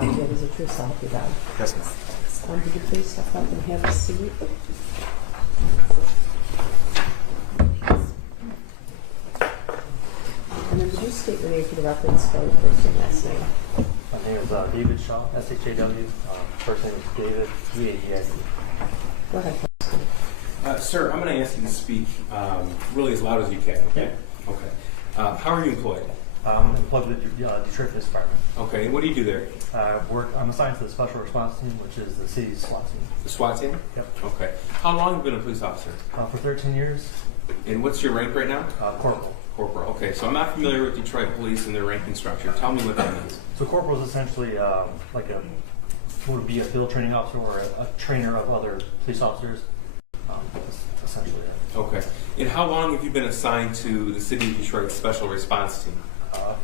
That is a true self, you got. Yes, ma'am. Would you please step up and have a seat? And then would you state your name for the record, spell your first and last name? My name is David Shaw, S-H-A-W. First name is David, V-A-D-I-D. Go ahead. Sir, I'm going to ask you to speak really as loud as you can, okay? Okay. How are you employed? I'm employed with the Detroit Police Department. Okay, and what do you do there? I'm assigned to the Special Response Team, which is the city's SWAT team. The SWAT team? Yep. Okay. How long have you been a police officer? For 13 years. And what's your rank right now? Corporal. Corporal. Okay, so I'm not familiar with Detroit Police and their ranking structure. Tell me what that means. So Corporal is essentially would be a field training officer or a trainer of other police officers. Essentially that. Okay. And how long have you been assigned to the City of Detroit Special Response Team?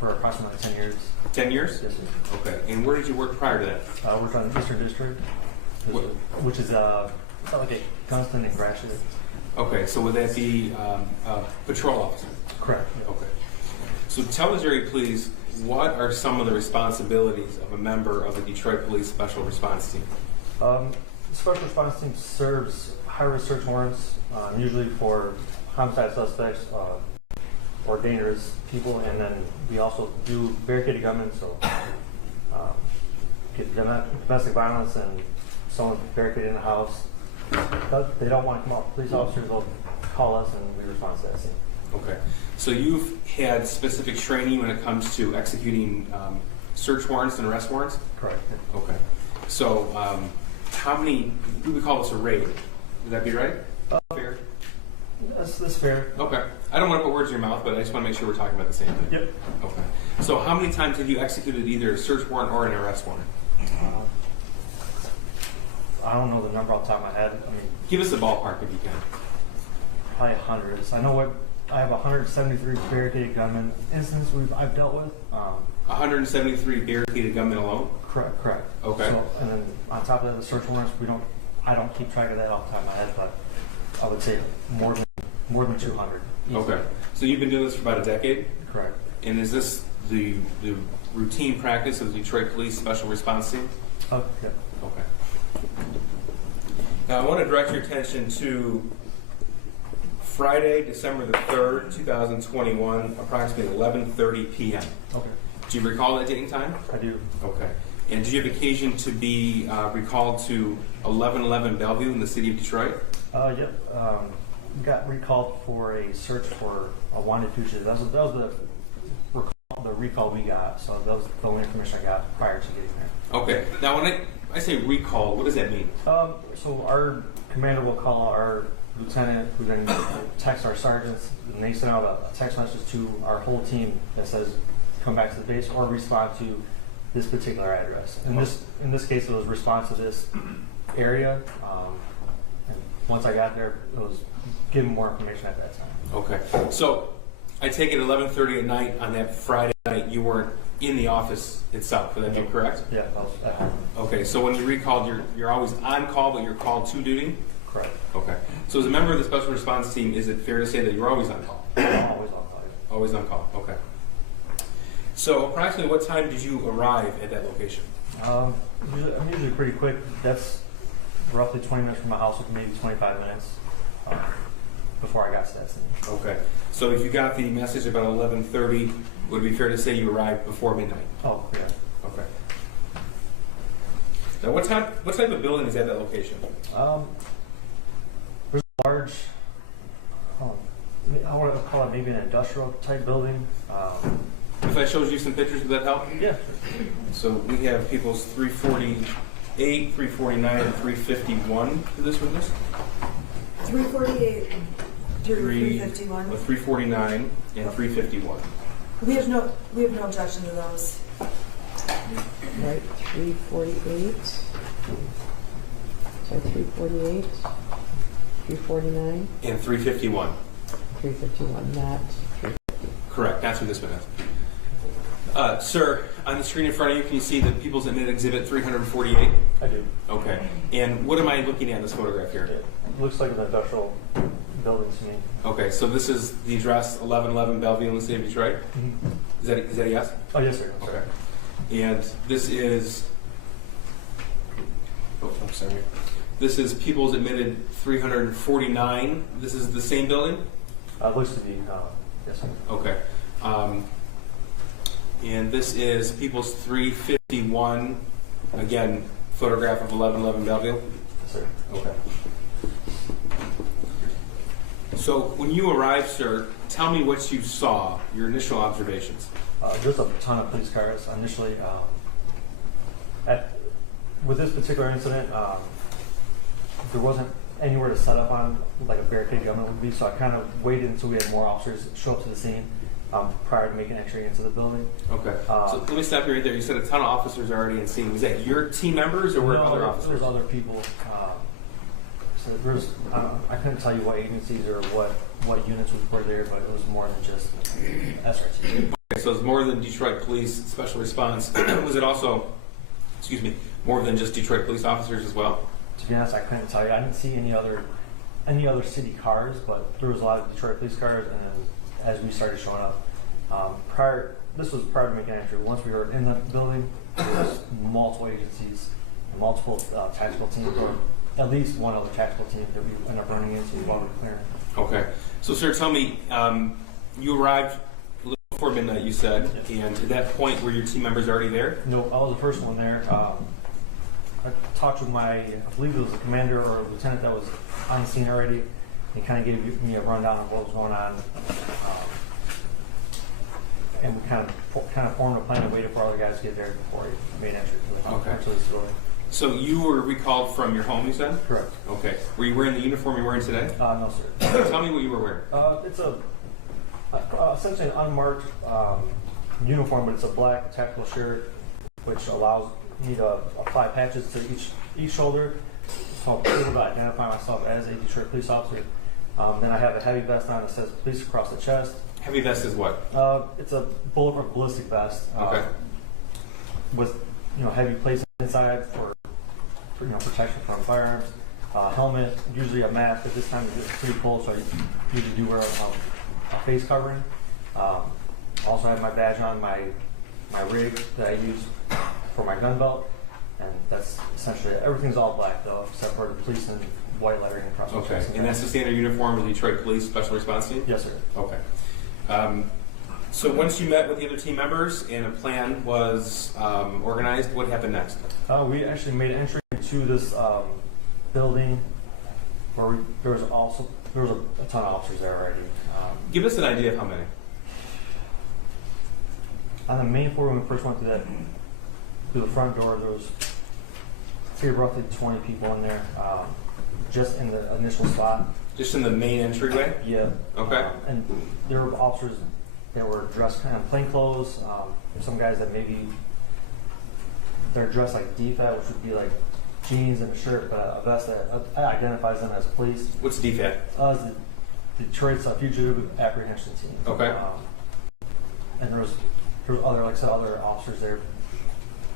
For approximately 10 years. 10 years? Yes, sir. Okay. And where did you work prior to that? I worked on Eastern District, which is like a Gunston and Gratiot. Okay, so would that be a patrol officer? Correct. Yeah. Okay. So tell us very please, what are some of the responsibilities of a member of the Detroit Police Special Response Team? The Special Response Team serves high-risk search warrants, usually for homicide suspects or dangerous people, and then we also do barricaded gunmen, so get domestic violence and someone barricaded in the house. They don't want to come out. Police officers will call us and we respond to that scene. Okay. So you've had specific training when it comes to executing search warrants and arrest warrants? Correct. Okay. So how many, we would call this a raid. Would that be right? Fair. That's fair. Okay. I don't want to put words in your mouth, but I just want to make sure we're talking about the same thing. Yep. Okay. So how many times have you executed either a search warrant or an arrest warrant? I don't know the number off the top of my head. I mean, give us a ballpark if you can. Probably hundreds. I know I have 173 barricaded gunmen incidents I've dealt with. 173 barricaded gunmen alone? Correct. Okay. So, and then on top of that, the search warrants, I don't keep track of that off the top of my head, but I would say more than 200. Easily. Okay. So you've been doing this for about a decade? Correct. And is this the routine practice of the Detroit Police Special Response Team? Oh, yeah. Okay. Now I want to direct your attention to Friday, December the 3rd, 2021, approximately 11:30 p.m. Okay. Do you recall that date and time? I do. Okay. And did you have occasion to be recalled to 1111 Bellevue in the city of Detroit? Yep. Got recalled for a search for a wanted fugitive. That was the recall we got. So that was the only information I got prior to getting there. Okay. Now, when I say recall, what does that mean? So our commander will call our lieutenant, who then texts our sergeants, and they send out a text message to our whole team that says, "Come back to the base," or respond to this particular address. In this case, it was respond to this area. And once I got there, it was given more information at that time. Okay. So I take it 11:30 at night on that Friday night, you weren't in the office itself. Would that be correct? Yeah, that was at home. Okay. So when you're recalled, you're always on call, but you're called to duty? Correct. Okay. So as a member of the Special Response Team, is it fair to say that you're always on call? I'm always on call. Always on call. Okay. So approximately what time did you arrive at that location? I'm usually pretty quick. That's roughly 20 minutes from my house, with maybe 25 minutes before I got to that scene. Okay. So if you got the message about 11:30, would it be fair to say you arrived before midnight? Oh, yeah. Okay. Now, what type of building is at that location? There's a large, I want to call it maybe an industrial type building. If I showed you some pictures, would that help? Yeah. So we have people's 348, 349, and 351 for this witness. 348 through 351. 349 and 351. We have no objection to those. Right, 348. So 348, 349, And 351. 351, not 350. Correct. That's who this one is. Sir, on the screen in front of you, can you see the People's Admitted Exhibit 348? I do. Okay. And what am I looking at in this photograph here? It looks like an industrial building to me. Okay, so this is the address 1111 Bellevue in the city of Detroit? Mm-hmm. Is that a yes? Oh, yes, sir. Okay. And this is I'm sorry. This is People's admitted 349. This is the same building? Looks to be, yes, sir. Okay. And this is People's 351. Again, photograph of 1111 Belleville. Yes, sir. Okay. So when you arrived, sir, tell me what you saw, your initial observations. There's a ton of police cars initially. With this particular incident, there wasn't anywhere to set up on, like a barricade government would be, so I kind of waited until we had more officers show up to the scene prior to making entry into the building. Okay. So let me stop you right there. You said a ton of officers are already in scene. Was that your team members or were other officers? There was other people. So there's, I couldn't tell you what agencies or what units were there, but it was more than just SRT. Okay, so it's more than Detroit Police Special Response. Was it also, excuse me, more than just Detroit police officers as well? To be honest, I couldn't tell you. I didn't see any other city cars, but there was a lot of Detroit police cars, and then as we started showing up, this was prior to making entry. Once we were in the building, there was multiple agencies, and multiple tactical teams, or at least one other tactical team that we ended up running into while we were clearing. Okay. So, sir, tell me, you arrived a little before midnight, you said, and at that point, were your team members already there? No, I was the first one there. I talked with I believe it was the commander or a lieutenant that was on the scene already. He kind of gave me a rundown of what was going on. And we kind of formed a plan and waited for other guys to get there before he made entry to the story. So you were recalled from your home, you said? Correct. Okay. Were you wearing the uniform you're wearing today? No, sir. Tell me what you were wearing. It's essentially an unmarked uniform, but it's a black tactical shirt, which allows me to apply patches to each shoulder, so I'm able to identify myself as a Detroit police officer. Then I have a heavy vest on that says police across the chest. Heavy vest is what? It's a bulletproof ballistic vest with heavy plates inside for protection from firearms. Helmet, usually a mask. At this time it's pretty cold, so I usually do wear a face covering. Also have my badge on, my rig that I use for my gun belt, and that's essentially it. Everything's all black though, except for the police and white lettering across the chest. And that's the standard uniform of the Detroit Police Special Response Team? Yes, sir. Okay. So once you met with the other team members and a plan was organized, what happened next? We actually made entry to this building where there was a ton of officers there already. Give us an idea of how many. On the main floor, when we first went through the front door, there was roughly 20 people in there, just in the initial spot. Just in the main entryway? Yeah. Okay. And there were officers that were dressed kind of plain clothes. Some guys that maybe they're dressed like DFAT, which would be like jeans and a shirt, but a vest that identifies them as police. What's DFAT? The Detroit's Fugitive Apprehension Team. Okay. And there was other, like I said, other officers there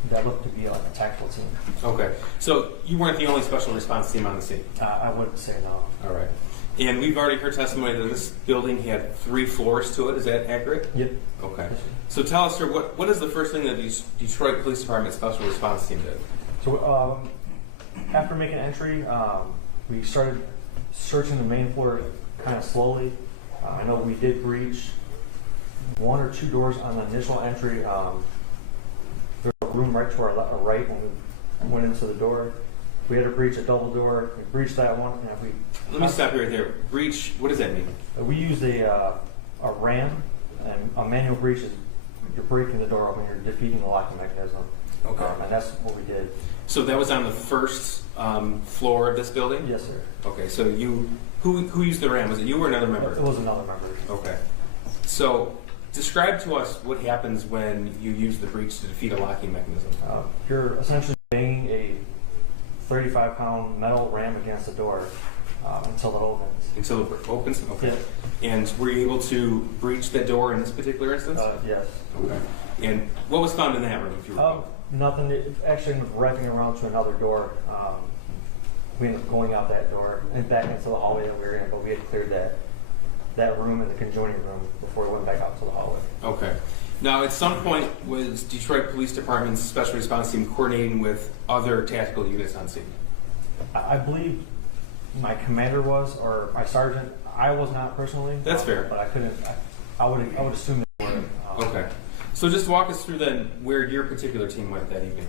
that looked to be like a tactical team. Okay. So you weren't the only special response team on the scene? I wouldn't say no. All right. And we've already heard testimony that this building had 3 floors to it. Is that accurate? Yep. Okay. So tell us, sir, what is the first thing that the Detroit Police Department Special Response Team did? So after making entry, we started searching the main floor kind of slowly. I know we did breach 1 or 2 doors on the initial entry. There was a room right to our right when we went into the door. We had to breach a double door. We breached that one. And Let me stop you right there. Breach, what does that mean? We used a ram, and a manual breach is you're breaking the door open, you're defeating the locking mechanism. Okay. And that's what we did. So that was on the first floor of this building? Yes, sir. Okay, so who used the ram? Was it you or another member? It was another member. Okay. So describe to us what happens when you use the breach to defeat a locking mechanism. You're essentially banging a 35-pound metal ram against the door until it opens. Until it opens? Okay. Yeah. And were you able to breach that door in this particular instance? Yes. Okay. And what was found in that room, if you recall? Nothing. It actually ended up wrapping around to another door. We ended up going out that door and back into the hallway that we were in, but we had cleared that room and the conjoining room before we went back out to the hallway. Okay. Now, at some point, was Detroit Police Department's Special Response Team coordinating with other tactical units on scene? I believe my commander was, or my sergeant. I was not personally. That's fair. But I couldn't. I would assume they were. Okay. So just walk us through then where your particular team went that evening.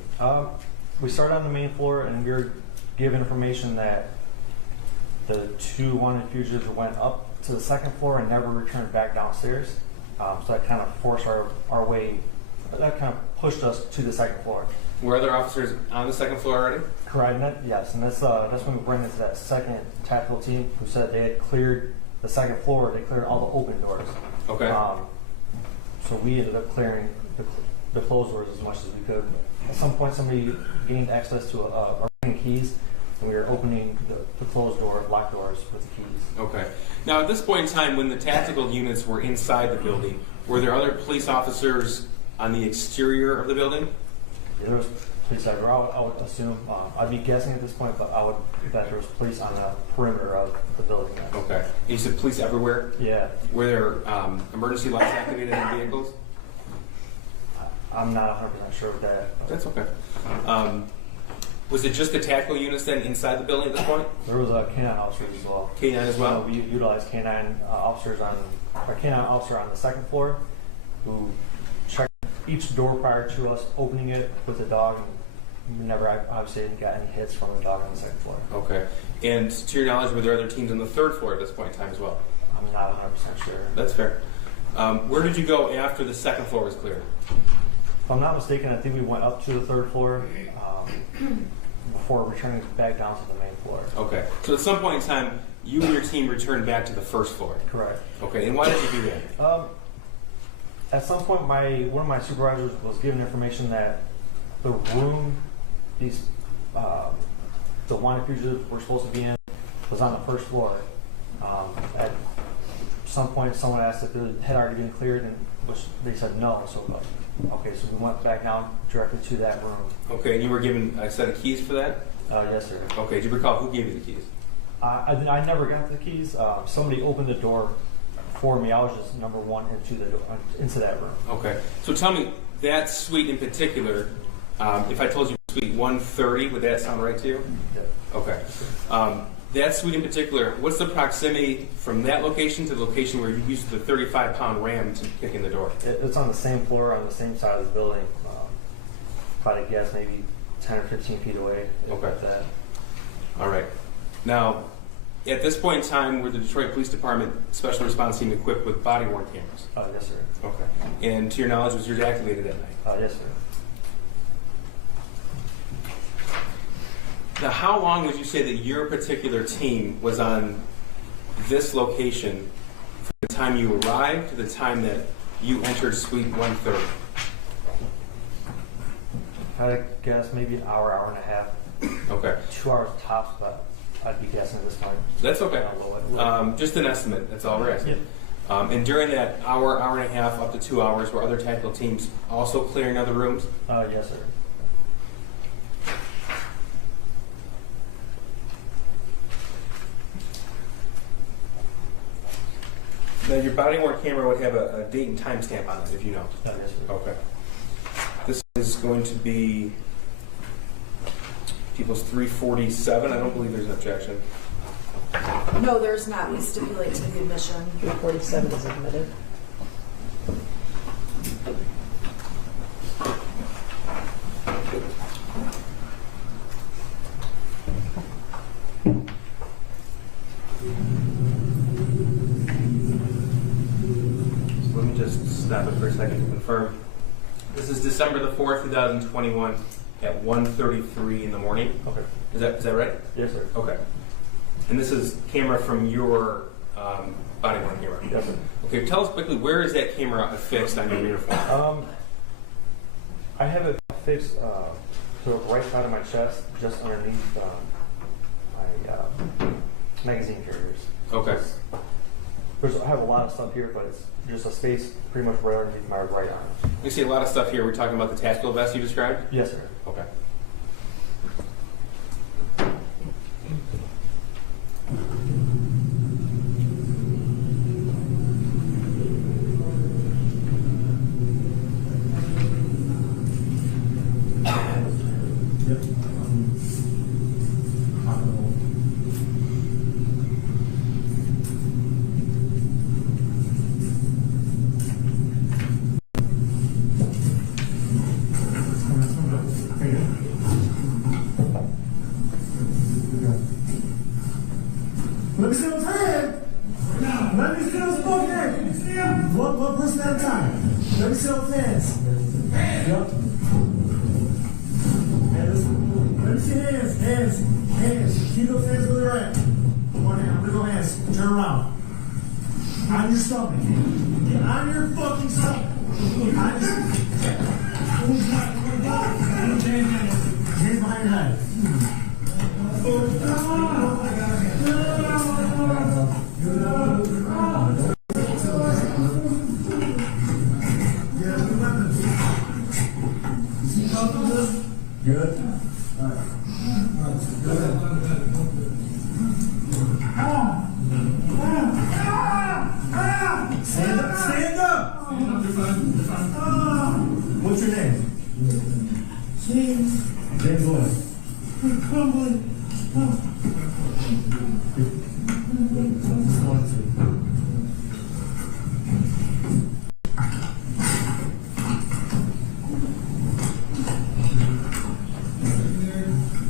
We started on the main floor, and we were given information that the 2 wanted fugitives went up to the second floor and never returned back downstairs. So that kind of forced our way. That kind of pushed us to the second floor. Were other officers on the second floor already? Correct. Yes, and that's when we ran into that second tactical team who said they had cleared the second floor. They cleared all the open doors. Okay. So we ended up clearing the closed doors as much as we could. At some point, somebody gained access to our keys, and we were opening the closed door, locked doors with the keys. Okay. Now, at this point in time, when the tactical units were inside the building, were there other police officers on the exterior of the building? Yeah, there was police everywhere. I would assume. I'd be guessing at this point, but I would bet there was police on the perimeter of the building. Okay. And you said police everywhere? Yeah. Were there emergency lights activated in vehicles? I'm not 100% sure of that. That's okay. Was it just the tactical units then inside the building at this point? There was a K-9 officers as well. K-9 as well? We utilized K-9 officers a K-9 officer on the second floor who checked each door prior to us opening it with the dog, and we never obviously got any hits from the dog on the second floor. Okay. And to your knowledge, were there other teams on the third floor at this point in time as well? I'm not 100% sure. That's fair. Where did you go after the second floor was cleared? If I'm not mistaken, I think we went up to the third floor before returning back down to the main floor. Okay. So at some point in time, you and your team returned back to the first floor. Correct. Okay. And why did you do that? At some point, one of my supervisors was given information that the room the wanted fugitives were supposed to be in was on the first floor. At some point, someone asked if it had already been cleared, and which they said no. So, okay, so we went back down directly to that room. Okay, and you were given a set of keys for that? Yes, sir. Okay, do you recall who gave you the keys? I never got the keys. Somebody opened the door for me. I was just number one into that room. Okay, so tell me, that suite in particular, if I told you suite 130, would that sound right to you? Yeah. Okay. That suite in particular, what's the proximity from that location to the location where you used the 35-pound ram to kick in the door? It's on the same floor, on the same side of the building. Probably guess maybe 10 or 15 feet away. Okay. Like that. All right. Now, at this point in time, were the Detroit Police Department Special Response Team equipped with body-worn cameras? Yes, sir. Okay. And to your knowledge, was yours activated that night? Yes, sir. Now, how long would you say that your particular team was on this location from the time you arrived to the time that you entered Suite 130? I guess maybe an hour, hour and a half. Okay. 2 hours tops, but I'd be guessing at this point. That's okay. Just an estimate. That's all we're asking. Yep. And during that hour, hour and a half, up to 2 hours, were other tactical teams also clearing other rooms? Yes, sir. Now, your body-worn camera would have a date and time stamp on it, if you know. Yes, sir. Okay. This is going to be People's 347. I don't believe there's an objection. No, there's not. We stipulate to the admission. 347 is admitted. Let me just stop it for a second to confirm. This is December the 4th, 2021 at 1:33 in the morning. Okay. Is that right? Yes, sir. Okay. And this is camera from your body-worn camera? Yes, sir. Okay, tell us quickly, where is that camera affixed on your uniform? I have it fixed to the right side of my chest, just underneath my magazine carriers. Okay. I have a lot of stuff here, but it's just a space pretty much right underneath my right arm. We see a lot of stuff here. We're talking about the tactical vest you described? Yes, sir. Okay. Let me see those hands. Let me see those fucking hands. One person at a time. Let me see those hands. Yep. Let me see hands. Keep those hands where they're at. One hand. I'm gonna go hands. Turn around. On your stomach. Get on your fucking stomach. Hands behind your head. Good. Stand up. Stand up. What's your name? James. James what? Crumbley.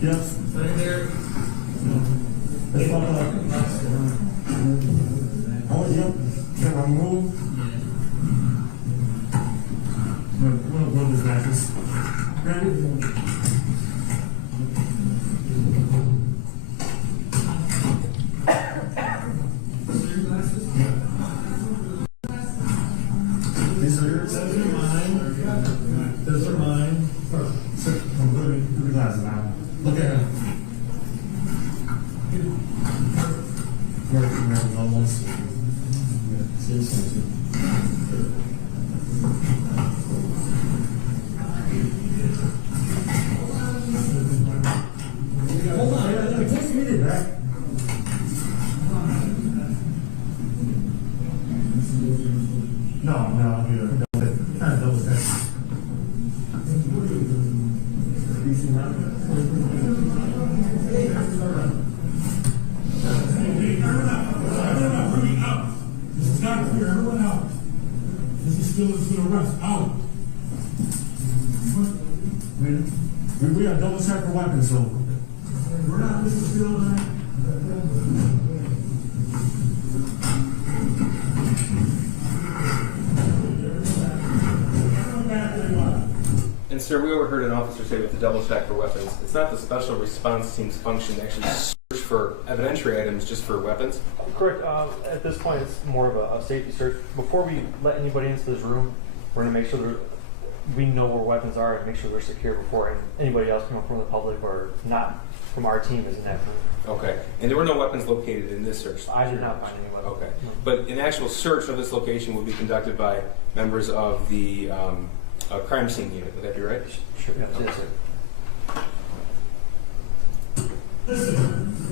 Yep. Stay there. Let's walk up. Oh, yep. Can I move? I'm gonna blow this mattress. Ready? These are yours. Those are mine. Those are mine. I'm going to put the glasses on. Look at him. Where almost. Seriously. Hold on. Just a minute, right? No, I'm good. Kind of double check. This is not clear. Everyone out. This is still for the rest. Out. We got double check for weapons, so we're not. This is still there. And sir, we overheard an officer say with the double check for weapons, it's not the special response team's function to actually search for evidentiary items just for weapons? Correct. At this point, it's more of a safety search. Before we let anybody into this room, we're going to make sure we know where weapons are and make sure they're secure before anybody else coming from the public or not from our team is in that room. Okay. And there were no weapons located in this search? I did not find any weapons. Okay. No. But an actual search of this location will be conducted by members of the crime scene unit. Would that be right? Sure. Yes, sir. Listen.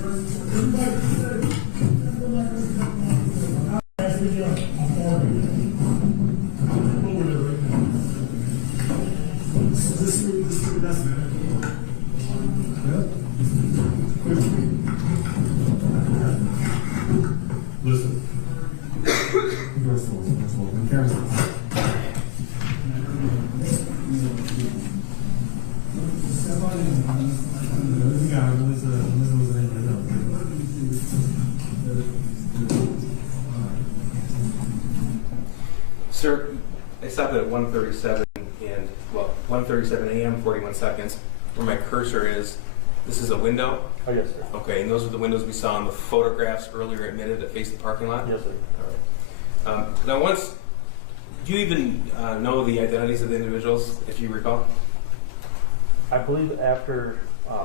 Sir, I stopped at 1:37 and 1:37 a.m. 41 seconds. Where my cursor is, this is a window. Oh, yes, sir. Okay, and those are the windows we saw in the photographs earlier admitted that face the parking lot. Yes, sir. All right. Now, do you even know the identities of the individuals, if you recall? I believe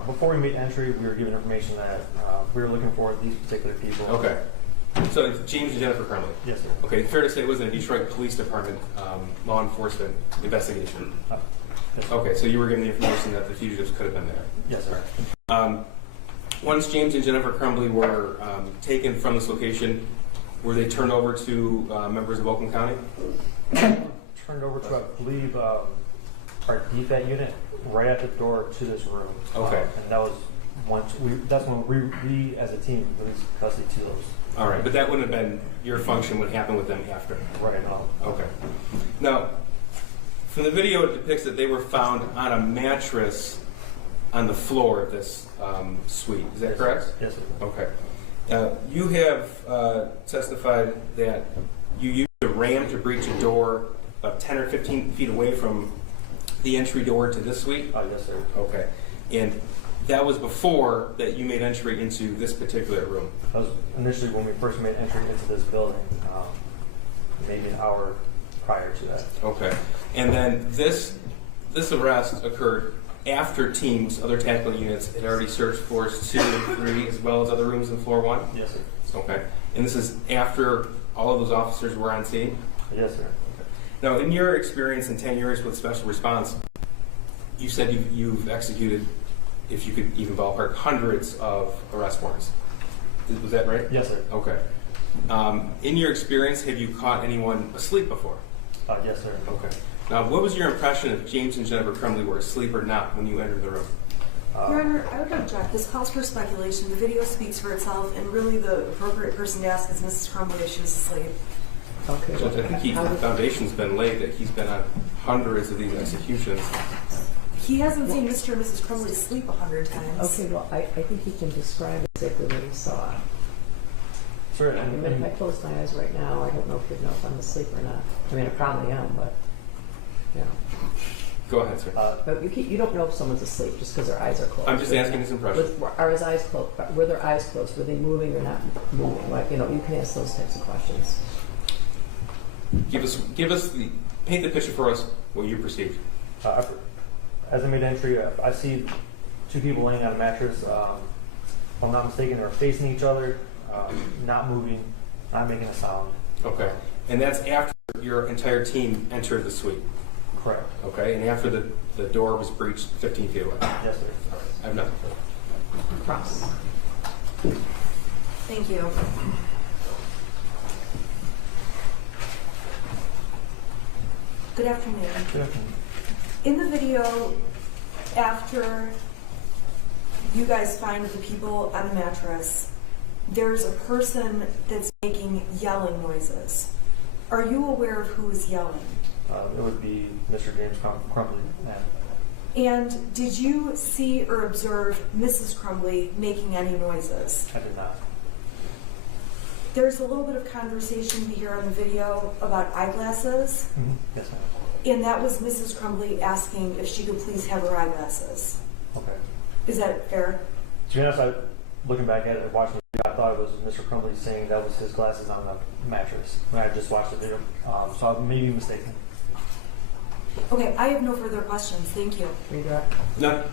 before we made entry, we were given information that we were looking for these particular people. Okay. So it's James and Jennifer Crumbley. Yes, sir. Okay, fair to say it was a Detroit Police Department law enforcement investigation. Yes, sir. Okay, so you were given the information that the fugitives could have been there. Yes, sir. Once James and Jennifer Crumbley were taken from this location, were they turned over to members of Oakland County? Turned over to, I believe, our DFAT unit right at the door to this room. Okay. And that was that's when we as a team released custody to those. All right, but that wouldn't have been your function. Would happen with them after. Right now. Okay. Now, from the video, it depicts that they were found on a mattress on the floor of this suite. Is that correct? Yes, sir. Okay. You have testified that you used a ram to breach a door about 10 or 15 feet away from the entry door to this suite? Yes, sir. Okay. And that was before that you made entry into this particular room? That was initially when we first made entry into this building, maybe an hour prior to that. Okay. And then this arrest occurred after teams, other tactical units, had already searched floors 2 and 3 as well as other rooms in floor 1? Yes, sir. Okay. And this is after all of those officers were on scene? Yes, sir. Okay. Now, in your experience in 10 years with special response, you said you've executed, if you could even ballpark, hundreds of arrest warrants. Was that right? Yes, sir. Okay. In your experience, have you caught anyone asleep before? Yes, sir. Okay. Now, what was your impression if James and Jennifer Crumbley were asleep or not when you entered the room? Your Honor, I would object. This calls for speculation. The video speaks for itself, and really the appropriate person to ask is Mrs. Crumbley if she was asleep. Okay. Judge, I think the foundation's been laid that he's been on hundreds of these executions. He hasn't seen Mr. and Mrs. Crumbley sleep 100 times. Okay, well, I think he can describe exactly what he saw. Sure. I mean, if I close my eyes right now, I don't know if you'd know if I'm asleep or not. I mean, I probably am, but, you know. Go ahead, sir. But you don't know if someone's asleep just because their eyes are closed. I'm just asking his impression. Are his eyes closed? Were their eyes closed? Were they moving or not moving? Like, you know, you can ask those types of questions. Paint the picture for us what you perceived. As I made entry, I see 2 people laying on a mattress. If I'm not mistaken, they were facing each other, not moving, not making a sound. Okay. And that's after your entire team entered the suite. Correct. Okay. And after the door was breached 15 feet away. Yes, sir. All right. I have nothing further. Cross. Thank you. Good afternoon. Good afternoon. In the video, after you guys find the people on the mattress, there's a person that's making yelling noises. Are you aware of who is yelling? It would be Mr. James Crumbley. And did you see or observe Mrs. Crumbley making any noises? I did not. There's a little bit of conversation we hear on the video about eyeglasses, Yes, ma'am. and that was Mrs. Crumbley asking if she could please have her eyeglasses. Okay. Is that fair? To be honest, looking back at it, watching the video, I thought it was Mr. Crumbley saying that was his glasses on the mattress when I just watched the video. So I may be mistaken. Okay, I have no further questions. Thank you. Redirect. None.